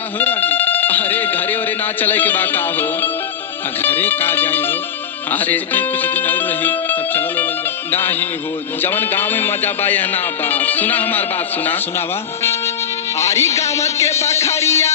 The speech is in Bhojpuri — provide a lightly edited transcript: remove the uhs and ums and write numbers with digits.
का हो रानी? अरे घरे ओरे ना चले के बा का हो? घरे का जाई हो? अरे कुछ दिन और रही तब चलो ले जा। नहीं हो जवन गाँव में मजा बा या ना बा। सुना हमार बात सुना। सुनावा। आरी गाँव के बखरिया